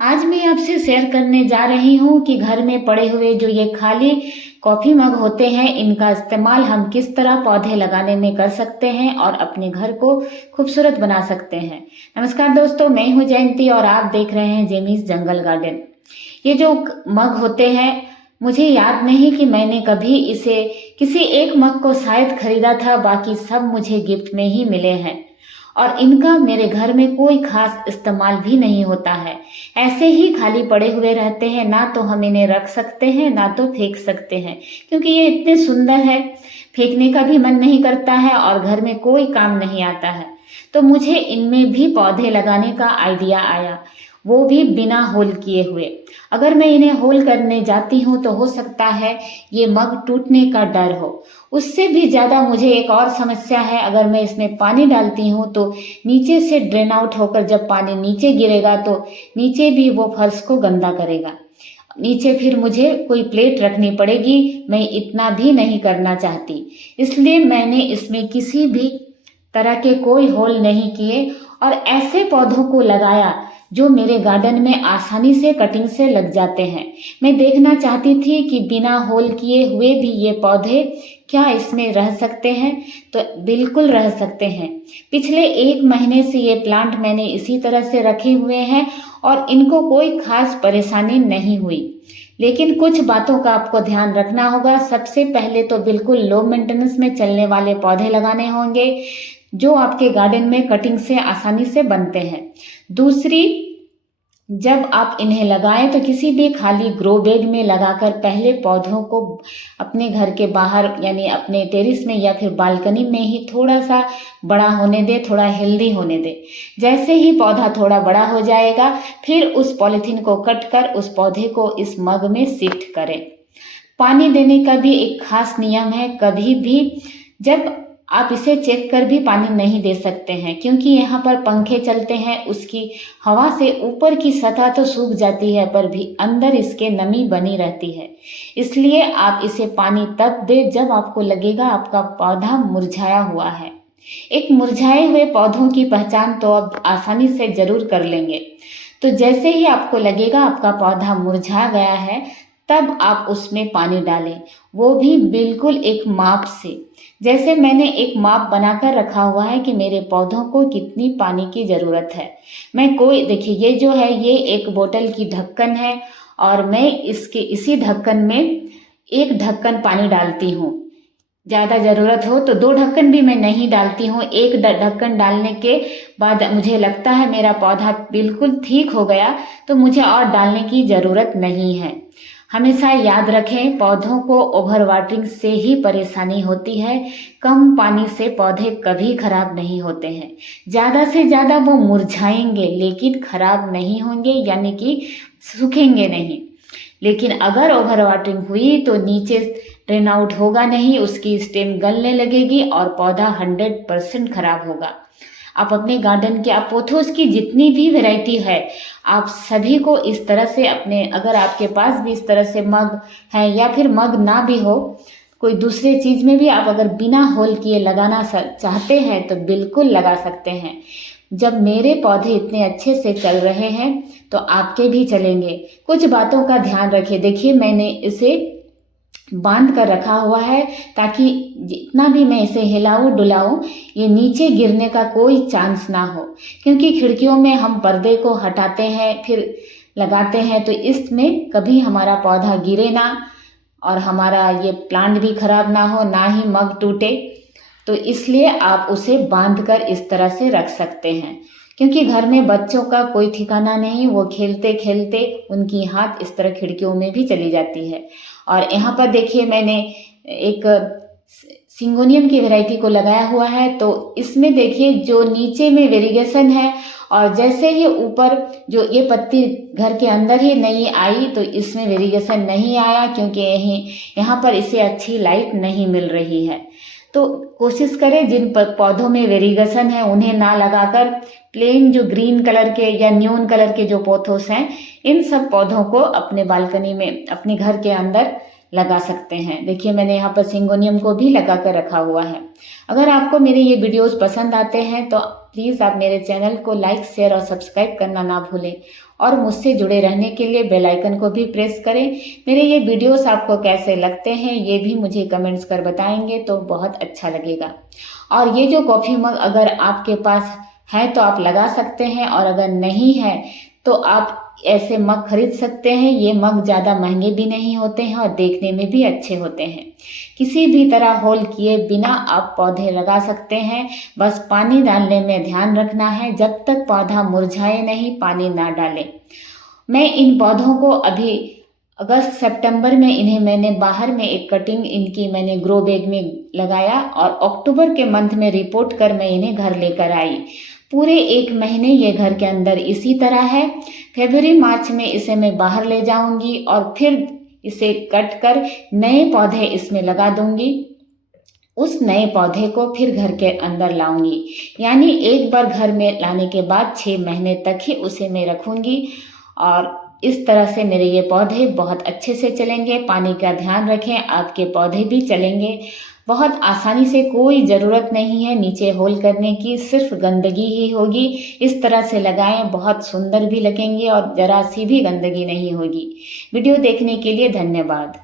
आज मैं आपसे शेयर करने जा रही हूँ कि घर में पड़े हुए जो ये खाली कॉफ़ी मग होते हैं, इनका इस्तेमाल हम किस तरह पौधे लगाने में कर सकते हैं और अपने घर को खूबसूरत बना सकते हैं। नमस्कार दोस्तों, मैं हूँ जयंती और आप देख रहे हैं जेमीज जंगल गार्डन। ये जो मग होते हैं, मुझे याद नहीं कि मैंने कभी इसे किसी एक मग को शायद खरीदा था, बाकी सब मुझे गिफ्ट में ही मिले हैं और इनका मेरे घर में कोई खास इस्तेमाल भी नहीं होता है। ऐसे ही खाली पड़े हुए रहते हैं, ना तो हम इन्हें रख सकते हैं ना तो फेंक सकते हैं, क्योंकि ये इतने सुंदर है, फेंकने का भी मन नहीं करता है और घर में कोई काम नहीं आता है। तो मुझे इनमें भी पौधे लगाने का आइडिया आया, वो भी बिना होल किए हुए। अगर मैं इन्हें होल करने जाती हूँ तो हो सकता है ये मग टूटने का डर हो। उससे भी ज़्यादा मुझे एक और समस्या है, अगर मैं इसमें पानी डालती हूँ तो नीचे से ड्रेन आउट होकर जब पानी नीचे गिरेगा तो नीचे भी वो फर्श को गंदा करेगा। नीचे फिर मुझे कोई प्लेट रखनी पड़ेगी, मैं इतना भी नहीं करना चाहती। इसलिए मैंने इसमें किसी भी तरह के कोई होल नहीं किए और ऐसे पौधों को लगाया जो मेरे गार्डन में आसानी से कटिंग से लग जाते हैं। मैं देखना चाहती थी कि बिना होल किए हुए भी ये पौधे क्या इसमें रह सकते हैं, तो बिल्कुल रह सकते हैं। पिछले 1 महीने से ये प्लांट मैंने इसी तरह से रखे हुए हैं और इनको कोई खास परेशानी नहीं हुई। लेकिन कुछ बातों का आपको ध्यान रखना होगा। सबसे पहले तो बिल्कुल लो मेंटेनेंस में चलने वाले पौधे लगाने होंगे जो आपके गार्डन में कटिंग से आसानी से बनते हैं। दूसरी, जब आप इन्हें लगाएं तो किसी भी खाली ग्रो बैग में लगाकर पहले पौधों को अपने घर के बाहर यानी अपने टेरिस में या फिर बालकनी में ही थोड़ा सा बड़ा होने दे, थोड़ा हेल्दी होने दे। जैसे ही पौधा थोड़ा बड़ा हो जाएगा फिर उस पॉलीथीन को कट कर उस पौधे को इस मग में शिफ्ट करें। पानी देने का भी एक खास नियम है। कभी भी जब आप इसे चेक कर भी पानी नहीं दे सकते हैं, क्योंकि यहाँ पर पंखे चलते हैं, उसकी हवा से ऊपर की सतह तो सूख जाती है पर भी अंदर इसके नमी बनी रहती है। इसलिए आप इसे पानी तब दे जब आपको लगेगा आपका पौधा मुरझाया हुआ है। एक मुरझाए हुए पौधों की पहचान तो आप आसानी से जरूर कर लेंगे। तो जैसे ही आपको लगेगा आपका पौधा मुरझा गया है तब आप उसमें पानी डालें, वो भी बिल्कुल एक माप से। जैसे मैंने एक माप बनाकर रखा हुआ है कि मेरे पौधों को कितनी पानी की ज़रूरत है। मैं कोई देखिए, ये जो है ये एक बोतल की ढक्कन है और मैं इसी ढक्कन में एक ढक्कन पानी डालती हूँ। ज़्यादा ज़रूरत हो तो 2 ढक्कन भी मैं नहीं डालती हूँ। एक ढक्कन डालने के बाद मुझे लगता है मेरा पौधा बिल्कुल ठीक हो गया तो मुझे और डालने की ज़रूरत नहीं है। हमेशा याद रखें, पौधों को ओवर वाटरिंग से ही परेशानी होती है। कम पानी से पौधे कभी खराब नहीं होते हैं। ज़्यादा से ज़्यादा वो मुरझाएंगे लेकिन खराब नहीं होंगे, यानी कि सूखेंगे नहीं। लेकिन अगर ओवर वाटरिंग हुई तो नीचे ड्रेन आउट होगा नहीं, उसकी स्टेम गलने लगेगी और पौधा 100% खराब होगा। आप अपने गार्डन के, आप पोथोस की जितनी भी वैरायटी है, आप सभी को इस तरह से अपने, अगर आपके पास भी इस तरह से मग है या फिर मग ना भी हो, कोई दूसरे चीज़ में भी आप अगर बिना होल किए लगाना चाहते हैं तो बिल्कुल लगा सकते हैं। जब मेरे पौधे इतने अच्छे से चल रहे हैं तो आपके भी चलेंगे। कुछ बातों का ध्यान रखिए। देखिए, मैंने इसे बांध कर रखा हुआ है ताकि जितना भी मैं इसे हिलाऊं डुलाऊं ये नीचे गिरने का कोई चांस ना हो, क्योंकि खिड़कियों में हम पर्दे को हटाते हैं फिर लगाते हैं तो इसमें कभी हमारा पौधा गिरे ना और हमारा ये प्लांट भी खराब ना हो, ना ही मग टूटे। तो इसलिए आप उसे बांध कर इस तरह से रख सकते हैं, क्योंकि घर में बच्चों का कोई ठिकाना नहीं, वो खेलते खेलते उनकी हाथ इस तरह खिड़कियों में भी चली जाती है। और यहाँ पर देखिए, मैंने एक सिंगोनियम की वैरायटी को लगाया हुआ है, तो इसमें देखिए जो नीचे में वेरिगेशन है और जैसे ही ऊपर जो ये पत्ती घर के अंदर ही नहीं आई तो इसमें वेरिगेशन नहीं आया, क्योंकि यहाँ पर इसे अच्छी लाइट नहीं मिल रही है। तो कोशिश करें जिन पौधों में वेरिगेशन है उन्हें ना लगाकर प्लेन जो ग्रीन कलर के या न्यून कलर के जो पोथोस हैं, इन सब पौधों को अपने बालकनी में, अपने घर के अंदर लगा सकते हैं। देखिए, मैंने यहाँ पर सिंगोनियम को भी लगा कर रखा हुआ है। अगर आपको मेरे ये वीडियोस पसंद आते हैं तो प्लीज़ आप मेरे चैनल को लाइक, शेयर और सब्सक्राइब करना ना भूलें और मुझसे जुड़े रहने के लिए बेल आइकन को भी प्रेस करें। मेरे ये वीडियोस आपको कैसे लगते हैं ये भी मुझे कमेंट्स कर बताएंगे तो बहुत अच्छा लगेगा। और ये जो कॉफ़ी मग अगर आपके पास है तो आप लगा सकते हैं, और अगर नहीं है तो आप ऐसे मग खरीद सकते हैं। ये मग ज़्यादा महंगे भी नहीं होते हैं और देखने में भी अच्छे होते हैं। किसी भी तरह होल किए बिना आप पौधे लगा सकते हैं। बस पानी डालने में ध्यान रखना है, जब तक पौधा मुरझाए नहीं पानी ना डालें। मैं इन पौधों को अभी अगस्त सितंबर में इन्हें मैंने बाहर में एक कटिंग इनकी मैंने ग्रो बैग में लगाया और अक्टूबर के मंथ में रिपोर्ट कर मैं इन्हें घर लेकर आई। पूरे 1 महीने ये घर के अंदर इसी तरह है। फरवरी मार्च में इसे मैं बाहर ले जाऊंगी और फिर इसे कट कर नए पौधे इसमें लगा दूंगी। उस नए पौधे को फिर घर के अंदर लाऊंगी, यानी एक बार घर में लाने के बाद 6 महीने तक ही उसे मैं रखूंगी। और इस तरह से मेरे ये पौधे बहुत अच्छे से चलेंगे। पानी का ध्यान रखें, आपके पौधे भी चलेंगे। बहुत आसानी से, कोई ज़रूरत नहीं है नीचे होल करने की, सिर्फ गंदगी ही होगी। इस तरह से लगाएं, बहुत सुंदर भी लगेंगे और ज़रा सी भी गंदगी नहीं होगी। वीडियो देखने के लिए धन्यवाद।